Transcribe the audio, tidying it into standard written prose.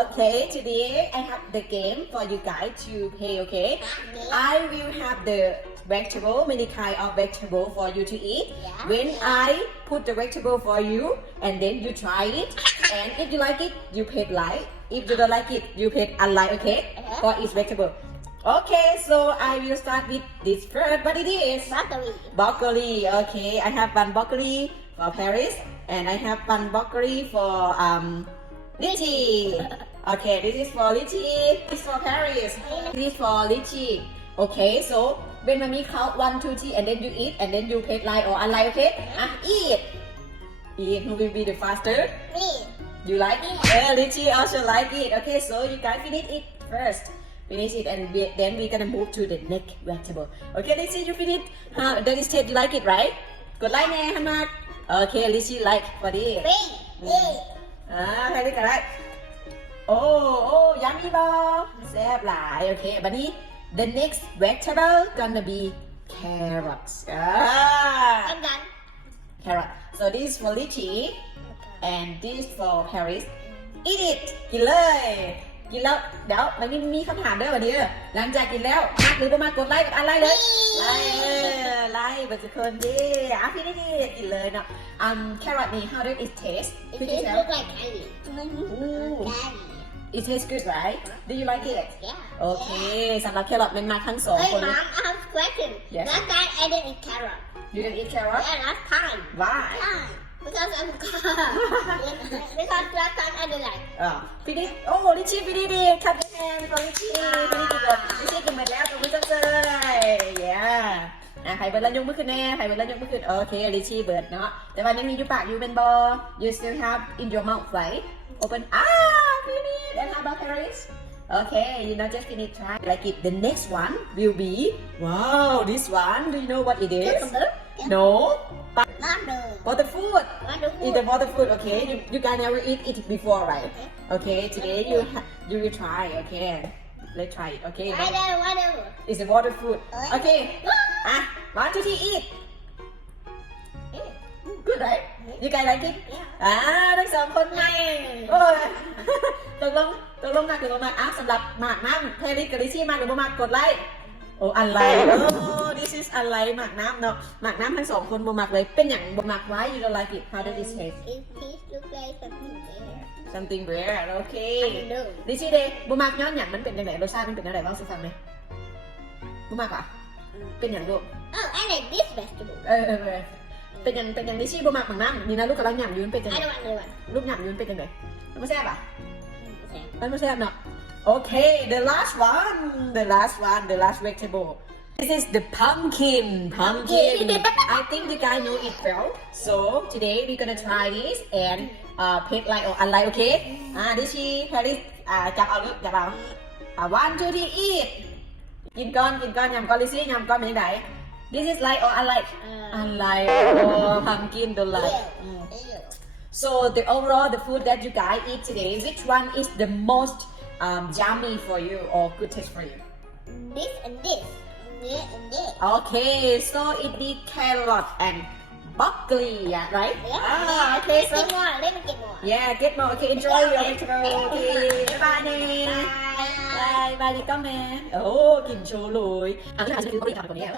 Okay, today I have the game for you guys to play, okay? I will have the vegetable, many kind of vegetable for you to eat. When I put the vegetable for you, and then you try it, and if you like it, you pay like. If you don't like it, you pay unlike, okay? For each vegetable. Okay, so I will start with this first. What it is? Broccoli. Okay, I have one broccoli for Paris, and I have one broccoli for Lychee. Okay, this is for Lychee. This is for Paris. This is for Lychee. Okay, so when mommy count 1, 2, 3, and then you eat, and then you pay like or unlike, okay? Eat. Eat. Who will be the faster? Me. You like it? Lychee also like it. Okay, so you guys finish it first. Finish it, and then we're gonna move to the next vegetable. Okay, Lychee, you finish. That is taste. You like it, right? กดไลค์แน่ฮันมาก Okay, Lychee like for this. Me. ใครได้กันได้โอ้ยัมมี่บอแซ่บหลาย โอเคบัดนี้ the next vegetable gonna be carrots I'm done. carrot so this is for Lychee and this for Paris eat it กินเลย กินแล้วเดี๋ยวมันมีคำถามด้วยวันนี้หลังจากกินแล้วมากหรือประมาณกดไลค์อะไรเลยไลค์บัดจะคนดีพี่นี่กินเลยเนาะcarrot นี่ how does it taste It Could you tastes tell? look like candy. Ooh. Candy. It tastes good, right? Do you like it? Yeah. Okay สำหรับแครอทมันมาทั้งสอง Hey คน mom, I have a question. Yes. Last time I didn't eat carrot. You can eat carrot? Yeah, last time. Why? Yeah. Because I'm because last time I didn't like. พี่นิดโอ้ลิชี่พี่นิดดีคัดคะแนนของลิชี่พี่นิดดีกว่าลิชี่กินหมดแล้วตัวไม่ต้องเจอใครเบิร์ดแล้วยกมือขึ้นแน่ใครเบิร์ดแล้วยกมือขึ้นโอเคลิชี่เบิร์ดเนาะแต่ว่ายังมีอยู่ปากอยู่เป็นบอ you still have in your mouth right open พี่นิด and how about Paris okay you not just finish try like it the next one will be wow this one do you know what it is Cucumber? no Not the. water food Not the eat the water food okay you guys never eat it before right okay today you will try okay let's try it okay Whatever. it's the water food okay 1, 2, 3 eat good right you guys like it ทั้งสองคนไงโอ้ยตกลงมากหรือบ่มากสำหรับหมากน้ำเพลิสกับลิชี่มากหรือบ่มากกดไลค์โอ้อะไรthis is อะไรหมากน้ำเนาะหมากน้ำทั้งสองคนบ่มากเลยเป็นอย่างบ่มากไว้ you don't like it how does it taste It tastes look like something there. something weird okay I don't know. ลิชี่เดย์บ่มากย้อนอย่างมันเป็นจังได๋รสชาติมันเป็นจังได๋เว้าสู่ฟังมั้ยบ่มากอ่ะเป็นอย่างลูก Oh, I like this vegetable. เป็นอย่างลิชี่บ่มากหมากน้ำนี่นะลูกกำลังหยั่งยืนเป็นจังได๋ I don't want the one. ลูกหยั่งยืนเป็นจังได๋มันบ่แซ่บอ่ะ Okay. มันไม่ใช่เนาะ Okay the last last vegetable this is the pumpkin I think you guys know it well so today we're gonna try this and pick like or unlike okay ดิชีแพริสจับเอาลูกจับเอา1, 2, 3 eat กินก้อนยำก้อนลิซี่ยำก้อนเป็นยังไง this is like or unlike unlike pumpkin don't like So the overall the food that you guys eat today, which one is the most yummy for you or good taste for you? This and this. This and this. Okay, so it be carrot and broccoli, right? Yeah. Okay, so Let me get more. yeah, get more. Okay, enjoy your vegetable. Okay, bye bye. Bye bye ในกล้องแน่โอ้กินโชว์เลยที่อาจจะคือคนที่ทำคนนี้